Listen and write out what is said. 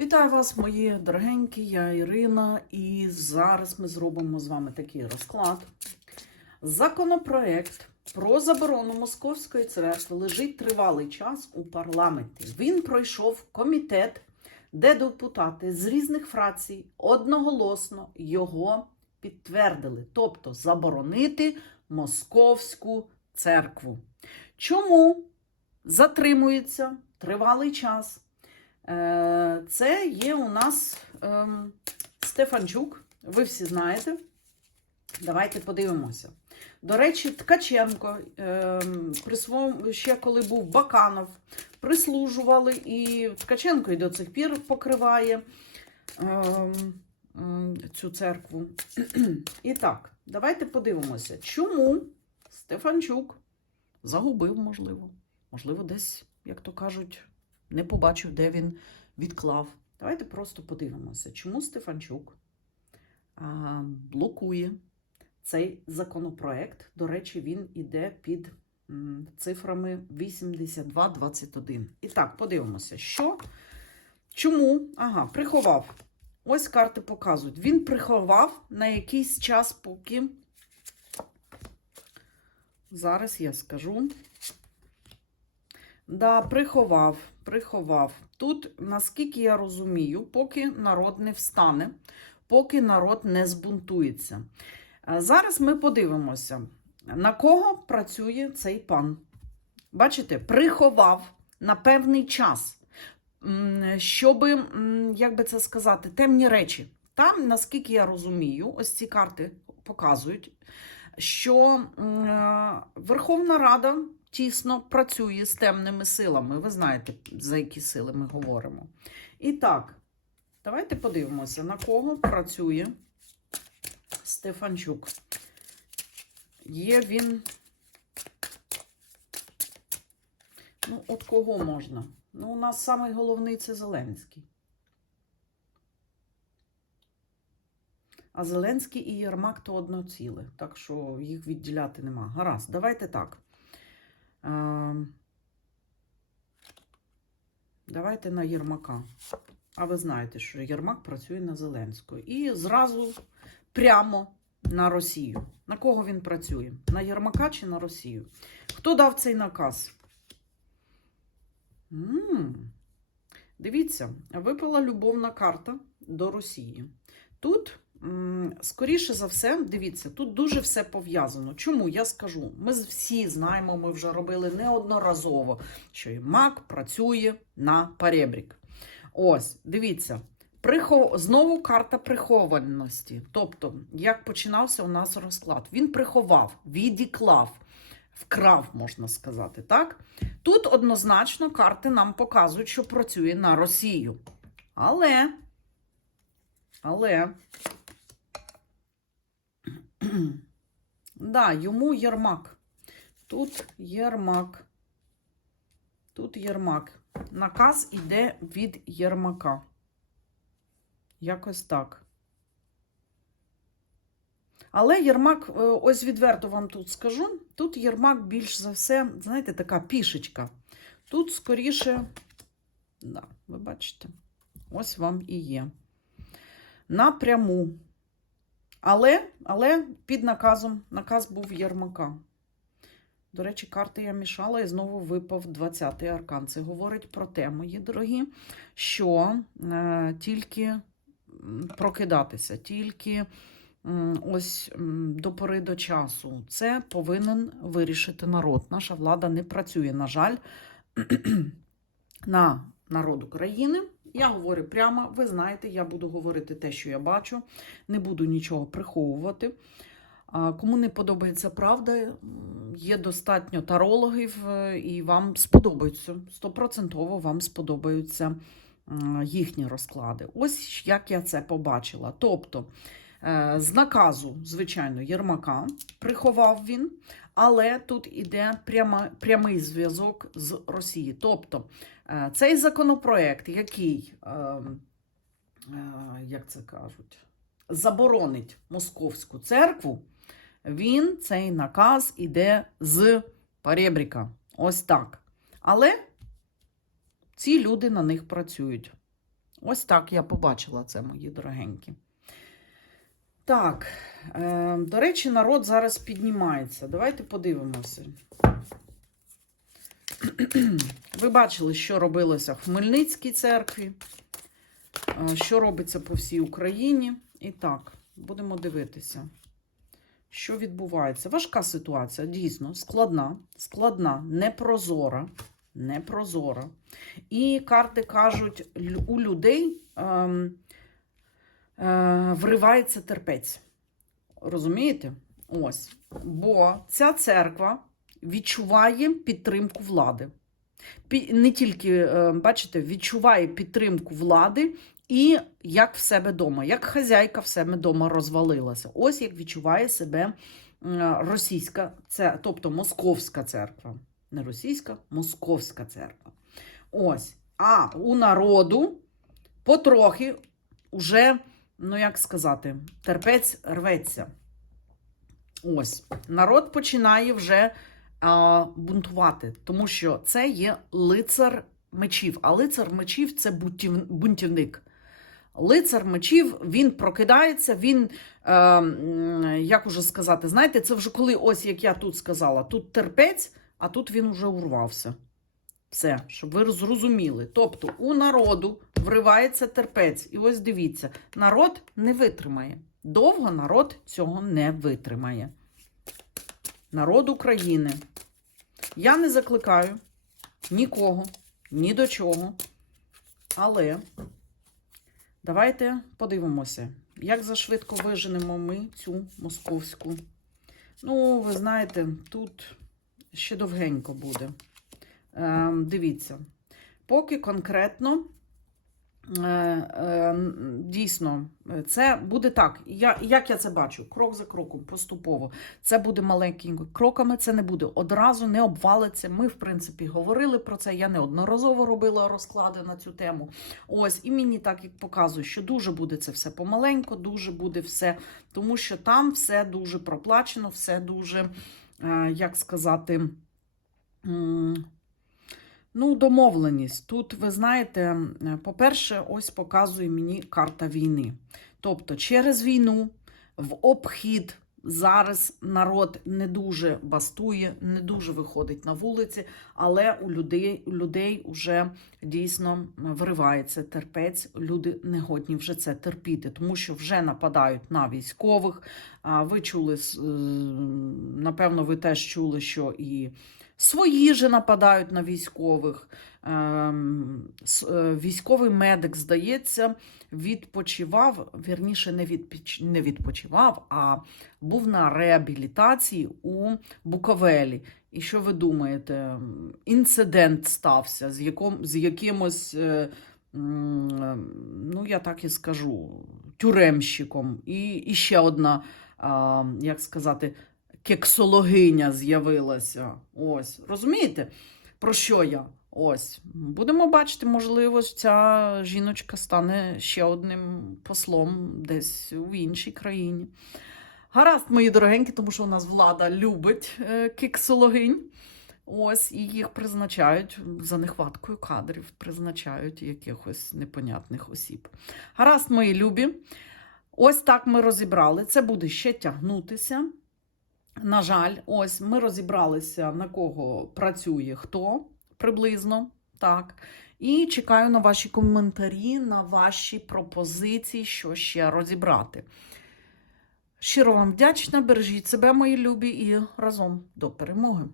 Вітаю вас, мої дорогенькі, я Ірина, і зараз ми зробимо з вами такий розклад. Законопроект про заборону Московської церкви лежить тривалий час у парламенті. Він пройшов комітет, де депутати з різних фракцій одноголосно його підтвердили, тобто заборонити Московську церкву. Чому затримується тривалий час? Е, Це є у нас ем, Стефанчук, ви всі знаєте. Давайте подивимося. До речі, Ткаченко, ем, ще коли був Баканов, прислужували, і Ткаченко і до цих пір покриває ем, цю церкву. І так, давайте подивимося, чому Стефанчук загубив, можливо. Можливо, десь, як то кажуть, не побачив, де він відклав. Давайте просто подивимося, чому Стефанчук блокує цей законопроект. До речі, він іде під цифрами 8221. І так, подивимося, що, чому, ага, приховав. Ось карти показують. Він приховав на якийсь час, поки. Зараз я скажу. Да, приховав, приховав. Тут, наскільки я розумію, поки народ не встане, поки народ не збунтується. Зараз ми подивимося, на кого працює цей пан. Бачите, приховав на певний час, щоб, як би це сказати, темні речі. Там, наскільки я розумію, ось ці карти показують, що е, Верховна Рада тісно працює з темними силами. Ви знаєте, за які сили ми говоримо. І так, давайте подивимося, на кого працює Стефанчук. Є він. Ну, от кого можна? Ну, у нас самий головний це Зеленський. А Зеленський і Єрмак то одно ціле, так що їх відділяти нема. Гаразд, давайте так. Ем, Давайте на Єрмака. А ви знаєте, що Єрмак працює на Зеленського. І зразу прямо на Росію. На кого він працює? На Єрмака чи на Росію? Хто дав цей наказ? м Дивіться, випала любовна карта до Росії. Тут М, Скоріше за все, дивіться, тут дуже все пов'язано. Чому я скажу? Ми всі знаємо, ми вже робили неодноразово, що і МАК працює на перебрік. Ось, дивіться, прихов... знову карта прихованості. Тобто, як починався у нас розклад, він приховав, відіклав, вкрав, можна сказати, так? Тут однозначно карти нам показують, що працює на Росію. Але, але. Да, йому Єрмак. Тут Єрмак. Тут Єрмак. Наказ іде від Єрмака. Якось так. Але Єрмак, е, ось відверто вам тут скажу, тут Єрмак більш за все, знаєте, така пішечка. Тут скоріше, да, ви бачите, ось вам і є. Напряму. Але, але під наказом, наказ був Єрмака. До речі, карти я мішала і знову випав 20-й аркан. Це говорить про те, мої дорогі, що е, тільки прокидатися, тільки ось до пори до часу. Це повинен вирішити народ. Наша влада не працює, на жаль, на народ України. Я говорю прямо, ви знаєте, я буду говорити те, що я бачу, не буду нічого приховувати. Кому не подобається правда, є достатньо тарологів, е, і вам сподобаються, стопроцентово вам сподобаються їхні розклади. Ось як я це побачила. Тобто, з наказу, звичайно, Єрмака приховав він, але тут іде пряма, прямий зв'язок з Росією. Тобто, е, цей законопроект, який, е, е, як це кажуть, заборонить московську церкву, він, цей наказ, іде з перебріка. Ось так. Але ці люди на них працюють. Ось так я побачила це, мої дорогенькі. Так, е, до речі, народ зараз піднімається. Давайте подивимося. Ви бачили, що робилося в Хмельницькій церкві, е, що робиться по всій Україні. І так, будемо дивитися, що відбувається. Важка ситуація, дійсно, складна, складна, непрозора. Непрозора. І карти кажуть, у людей е, вривається терпець. Розумієте? Ось. Бо ця церква відчуває підтримку влади. Не тільки, е, бачите, відчуває підтримку влади і як в себе вдома, як хазяйка в себе вдома розвалилася. Ось як відчуває себе е, російська, це, тобто московська церква. Не російська, московська церква. Ось. А у народу потрохи уже, ну як сказати, терпець рветься. Ось. Народ починає вже а, бунтувати, тому що це є лицар мечів. А лицар мечів це бунтів- бунтівник. Лицар мечів, він прокидається, він, е, як уже сказати, знаєте, це вже коли, ось як я тут сказала, тут терпець, а тут він уже урвався. Все, щоб ви зрозуміли. Тобто у народу вривається терпець. І ось дивіться, народ не витримає. Довго народ цього не витримає. Народ України. Я не закликаю нікого, ні до чого. Але давайте подивимося, як зашвидко виженемо ми цю московську. Ну, ви знаєте, тут ще довгенько буде. Е, дивіться, поки конкретно. е, е, Дійсно, це буде так. Я, як я це бачу? Крок за кроком, поступово. Це буде маленькими кроками, це не буде одразу, не обвалиться. Ми, в принципі, говорили про це. Я неодноразово робила розклади на цю тему. Ось, і мені так як показує, що дуже буде це все помаленько, дуже буде все, тому що там все дуже проплачено, все дуже, е, як сказати. Ну, домовленість. Тут, ви знаєте, по-перше, ось показує мені карта війни. Тобто, через війну в обхід зараз народ не дуже бастує, не дуже виходить на вулиці, але у людей, у людей вже дійсно виривається терпець. Люди не годні вже це терпіти, тому що вже нападають на військових. Ви чули, напевно, ви теж чули, що і Свої же нападають на військових. Ем, е, Військовий медик, здається, відпочивав, вірніше, не, відпіч... не відпочивав, а був на реабілітації у Буковелі. І що ви думаєте? Інцидент стався з, яком... з якимось, е, ну я так і скажу, тюремщиком. І, і ще одна, як сказати, кексологиня з'явилася. Ось, розумієте, про що я? Ось. Будемо бачити, можливо, ця жіночка стане ще одним послом десь в іншій країні. Гаразд, мої дорогенькі, тому що у нас влада любить е, кексологинь. Ось, і їх призначають за нехваткою кадрів, призначають якихось непонятних осіб. Гаразд, мої любі. Ось так ми розібрали. Це буде ще тягнутися. На жаль, ось ми розібралися, на кого працює хто приблизно. Так. І чекаю на ваші коментарі, на ваші пропозиції, що ще розібрати. Щиро вам вдячна, бережіть себе, мої любі, і разом до перемоги!